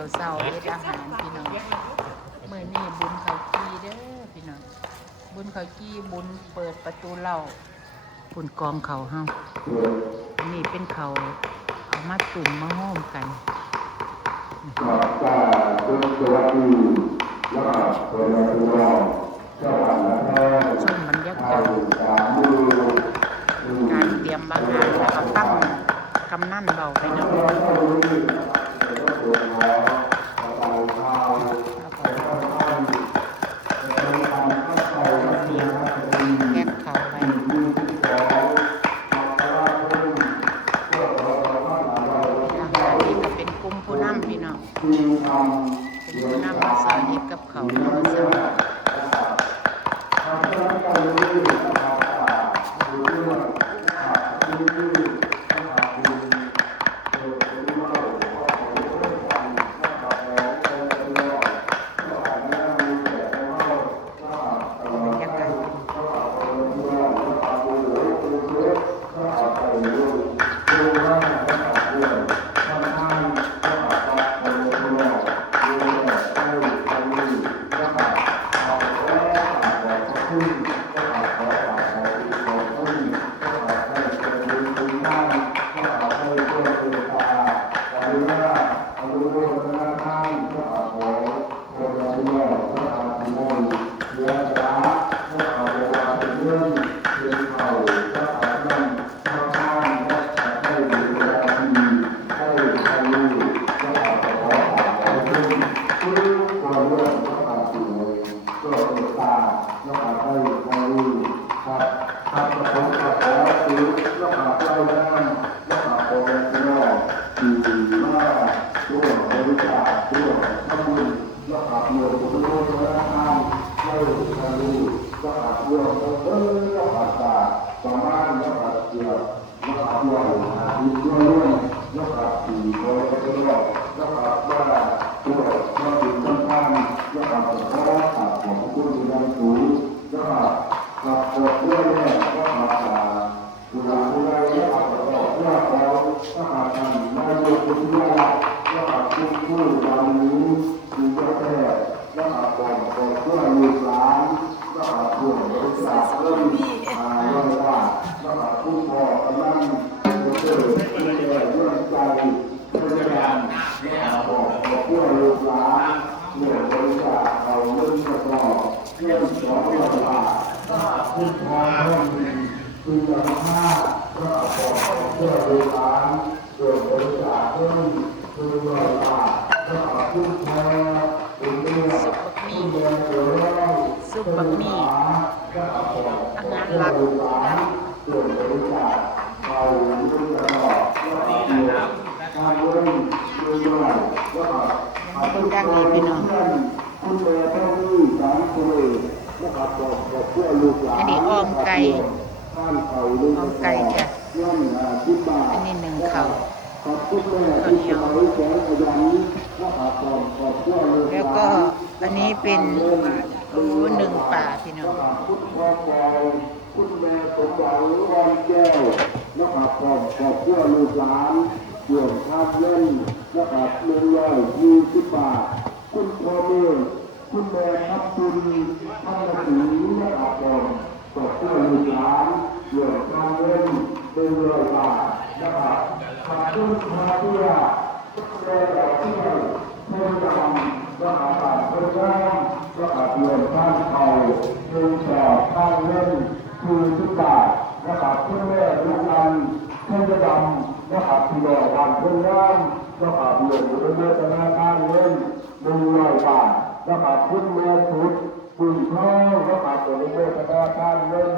ข้าวเช้าเฮ็ดอาหารพี่น้องมื้อนี้บุญข้าวกี้เด้อพี่น้องบุญข้าวกี้บุญเปิดประตูเหล้าปุ่นกองเขาเฮาอันนี้เป็นเขาเอามาตุ่มมาห้อมกันชมบรรยากาศการเตรียมอาหารแล้วก็ตั้งกำนันเบาไปนะแยกเขาไปนี่ก็เป็นกลุ่มผู้นำพี่น้องเป็นผู้นำมาสอนเฮ็ดกับเขาแล้วก็สอนซุปบะหมี่อาหารหลักคนดังนี้พี่น้องอันนี้อ้อมไก่จ้ะอันนี้หนึ่งเขาข้าวเหนียวแล้วก็อันนี้เป็นหนึ่งป่าพี่น้องคุณแม่สมหวังวันแก้วนะครับขอบเพื่อลูกหลานเกี่ยวกับเล่นนะครับ120 บาทคุณพ่อแม่คุณแม่ทับทุนท่านสีนะครับขอบเพื่อลูกหลานเกี่ยวกับเล่น100 บาทนะครับขอบคุณพ่อเพื่อคุณแม่ดอกเที่ยวเพื่อนดำนะครับเพื่อนร่างนะครับเกี่ยวกับเขา1 ข้างเล่น40 บาทนะครับเพื่อนแม่ลูกอันเพื่อนดำนะครับที่รอวันเพื่อนร่างนะครับเกี่ยวกับเมื่อธนาคารเล่น100 บาทนะครับเพื่อนแม่สุดคุณพ่อนะครับเกี่ยวกับเมื่อธนาคารเล่น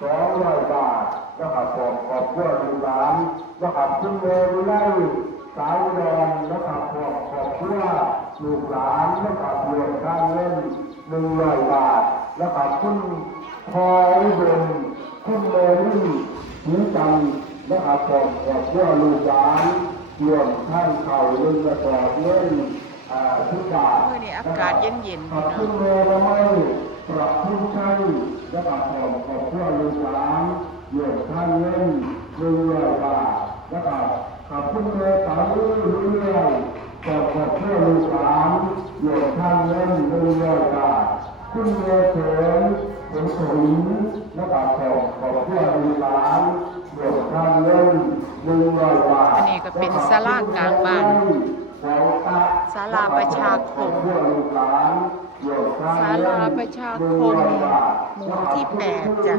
200 บาทนะครับขอบคุณลูกหลานนะครับเพื่อนแม่ไล่สาวแดงนะครับขอบคุณลูกหลานนะครับเกี่ยวกับการเล่น100 บาทนะครับคุณพออุดมคุณเมลี่หินจันนะครับขอบคุณลูกหลานรวมท่านเข่าเล่นกระสอบเล่นทุกบาทเมื่อนี้อากาศเย็นๆขอบคุณเมละไม่ปรับทุกชั้นนะครับขอบคุณลูกหลานรวมท่านเล่น100 บาทนะครับข ขอบคุณเลยสาวเรื่องขอบคุณเพื่อลูกหลานโยมท่านเล่นเรื่องกาคุณเรือเถินเป็นสวิงและขอบเพื่อลูกหลานโยมท่านเล่นเรื่องกาอันนี้ก็เป็นศาลากลางบ้านศาลาประชาคมศาลาประชาคมหมู่ที่8จ้ะ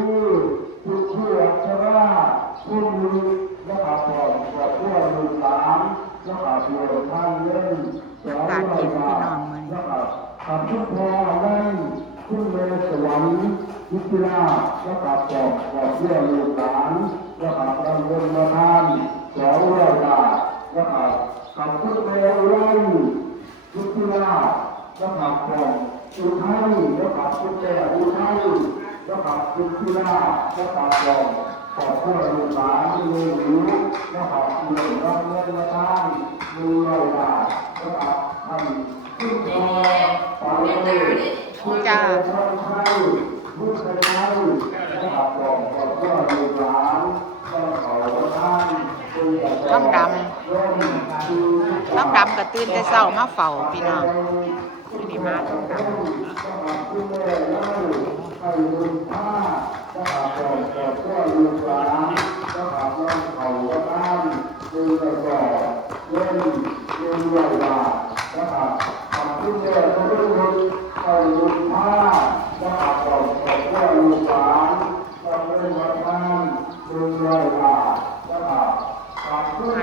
อากาศเย็นพี่น้องมันขอบคุณพ่อแม่คุณเมย์สวรรค์วิทยาและขอบเพื่อลูกหลานและขอบการเงินมาทาน200 บาทและขอบคุณเมย์อุไรวิทยาและขอบอุทัยและขอบคุณแม่อุทัยและขอบคุณวิทยาและขอบเพื่อลูกหลานที่มีอยู่และขอบเงินมาทาน100 บาทและขอบท่านจ้าต้องดก็ตื่นแต่เช้ามาเฝ้าพี่น้องนี่มาต้องด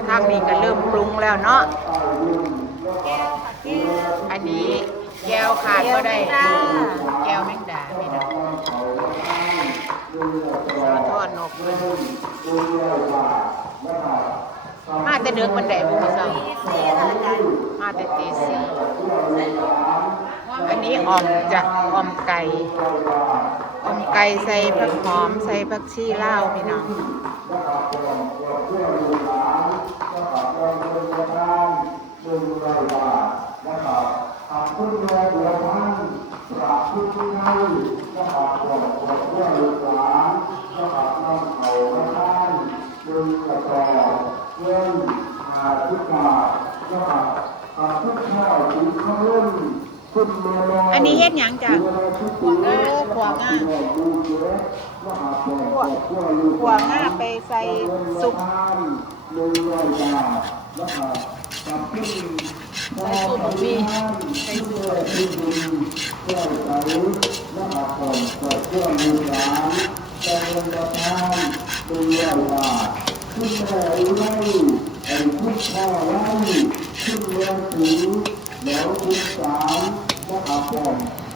ทางนี้ก็เริ่มปรุงแล้วเนาะอันนี้แก้วขาดก็ได้แก้วแมงดาพี่น้องสะท้อนนกเลยมาแต่เดือกมันแดดพี่สาวมาแต่ตีสี่อันนี้อ่อมจ้ะอ่อมไก่ใส่ผักหอมใส่ผักชีลาวพี่น้องอันนี้เฮ็ดหยังจ้ะขวง่าไปใส่ซุปบะหมี่ใส่ซุ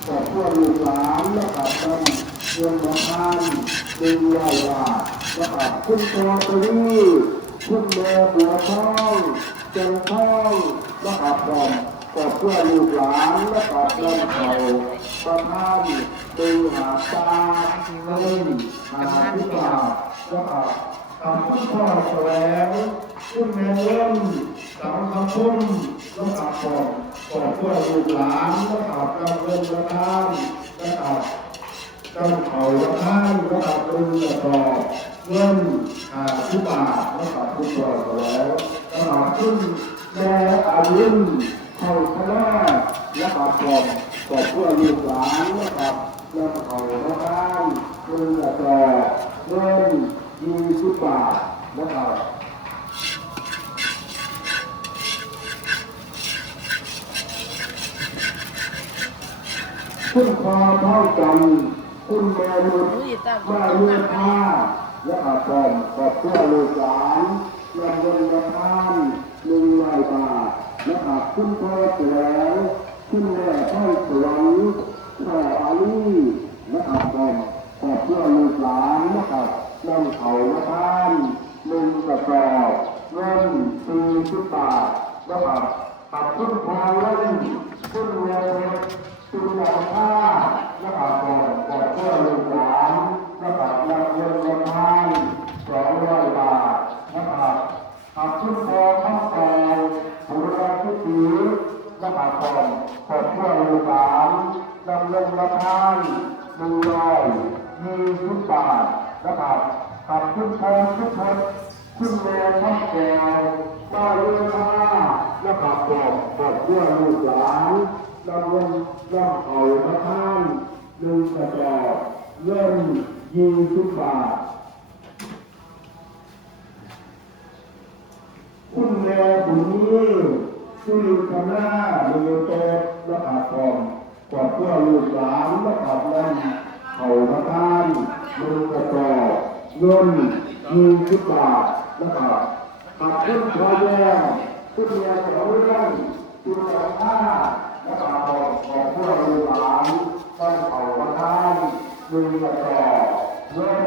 ขอเพื่อลูกหลานและขอต้องเงินมาทาน100 บาทและขอบคุณตัวตรีคุณแม่บัวทองเจ้าทองและขอบเพื่อลูกหลานและขอบต้องเขาประทานหาตาเงินหาพิบาและขอบคุณพ่อแสวงคุณแม่เล่นสังคมพุ่มและขอบเพื่อลูกหลานและขอบต้องเงินมาทานและขอบต้องเขาท่านก็ขอบคุณต่อเงินทุกบาทก็ขอบคุณต่อแล้วก็ขอบคุณแม่อายุนเขาคณะและขอบเพื่อลูกหลานและขอบเงินเขาท่านเงินต่อเงิน20 บาทและขอบคุณพอเท่ากันคุณแม่ลุดแม่เลือดผ้าและขอบเพื่อลูกหลานเงินเงินทาน100 บาทและขอบคุณพ่อแสวงคุณแม่พ่อสวรรค์พ่ออาลีและขอบเพื่อลูกหลานและขอบนั่งเขาและทาน1 กระสอบเงิน40 บาทและขอบคุณพ่อเล่นคุณแม่คุณแม่ผ้าและขอบเพื่อลูกหลานและขอบเงินทาน200 บาทและขอบคุณพ่อทั้งสองผู้รับที่ถือและขอบเพื่อลูกหลานนำเงินทาน120 บาทและขอบคุณพ่อทุกคนคุณแม่ทั้งแก่ผ รัวลูกหลานนำเงินน้ำเอาพระท่าน1 กระสอบเงิน20 บาทคุณแม่บุญนี้ชื่อคณะมือโตและขาดกองกอดเพื่อลูกหลานและขาดนั่นเขาพระท่าน1 กระสอบเงิน20 บาทและขาดขึ้นพอแย่ขึ้นเมียของเรื่องคุณหลวงพ่อและขาดของเพื่อลูกหลานท่านเขาพระท่าน1 กระสอบเงิน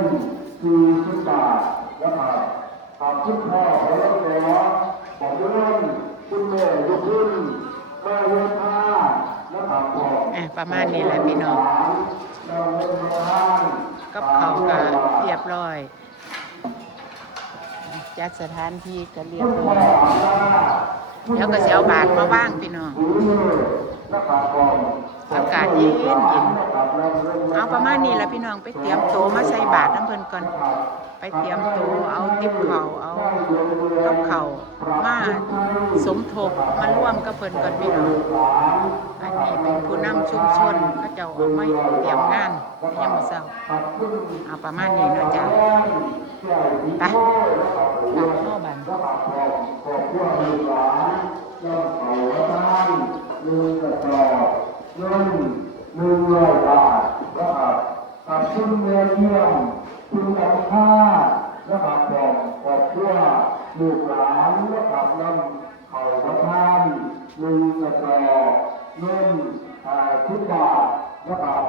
40 บาทและขาดขึ้นพ่อเขาแล้วของเรื่องคุณแม่ยกขึ้นแม่เวทาและขาดของประมาณนี้แหละพี่น้องกับเขาก็เรียบร้อยจัดสถานที่ก็เรียบร้อยแล้วก็เสียวบาทมาว่างพี่น้องอากาศเย็นเอาประมาณนี้แหละพี่น้องไปเตรียมโตมาใส่บาทน้ำเพลินก่อนไปเตรียมโตเอาติ๊บเขาเอากับเขามาสมทบมาร่วมกับเพลินก่อนพี่น้องอันนี้เป็นผู้นำชุมชนเขาเจ้าเอาไม่เตรียมงานยังมาเศร้าเอาประมาณนี้นะจ๊ะไปหลับนอกบันเงิน100 บาทนะครับกับชุดเงินเยี่ยมคุณหลังค่านะครับขอบเพื่อลูกหลานนะครับนำเขาพระท่าน1 กระสอบเงิน10 บาทนะครับ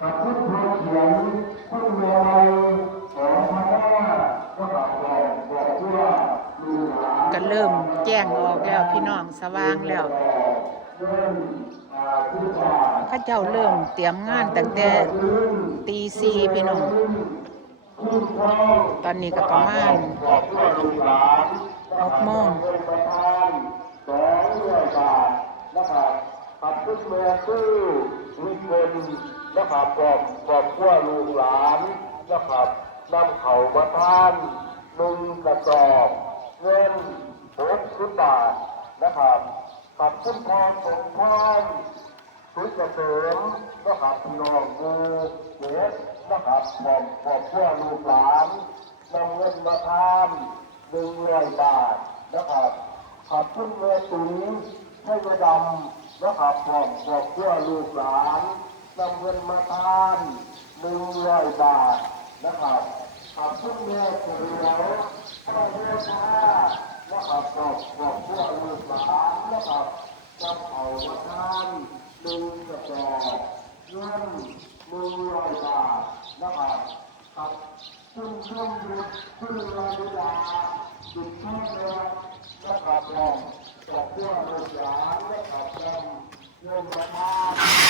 กับชุดโพเขียนคุณเมียของพระแม่นะครับขอบเพื่อลูกหลานก็เริ่มแจ้งออกแล้วพี่น้องสว่างแล้วข้าเจ้าเริ่มเตรียมงานตั้งแต่ตี 4พี่น้องตอนนี้ก็ประมาณ6 โมงขับขึ้นเมืองซื้อวิกลนะครับกอบขั้วลูกหลานนะครับนำเขามาทาน1 กระสอบเงิน60 บาทนะครับขับขึ้นทองสงทองสุดเกษมนะครับพี่น้องมือเด็กนะครับขอบขั้วลูกหลานนำเงินมาทาน100 บาทนะครับขับขึ้นเมืองตุ๋ยให้กระดำนะครับขอบขั้วลูกหลานนำเงินมาทาน100 บาทนะครับขับขึ้นเมืองเสือให้เวทานะครับขอบขั้วลูกหลานนะครับนำเอามาทาน1 กระสอบเงิน100 บาทนะครับครับซึ่งเครื่องดื่มซึ่งเราดูแลจุดที่เรือนะครับขอบขั้วลูกหลานนะครับนำเงินมาทาน